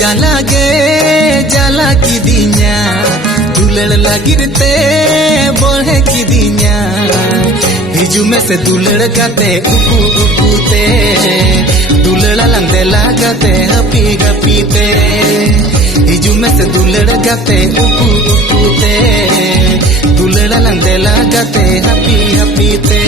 जाला गे जाला की दिया दुलड़ लगिरते बढ़े की दिया हिजू में से दुलड़ गाते उपू उपूते दुलड़ा लंदे लगाते हपी गपीते हिजू में से दुलड़ गाते उपू उपूते दुलड़ा लंदे लगाते हपी हपीते।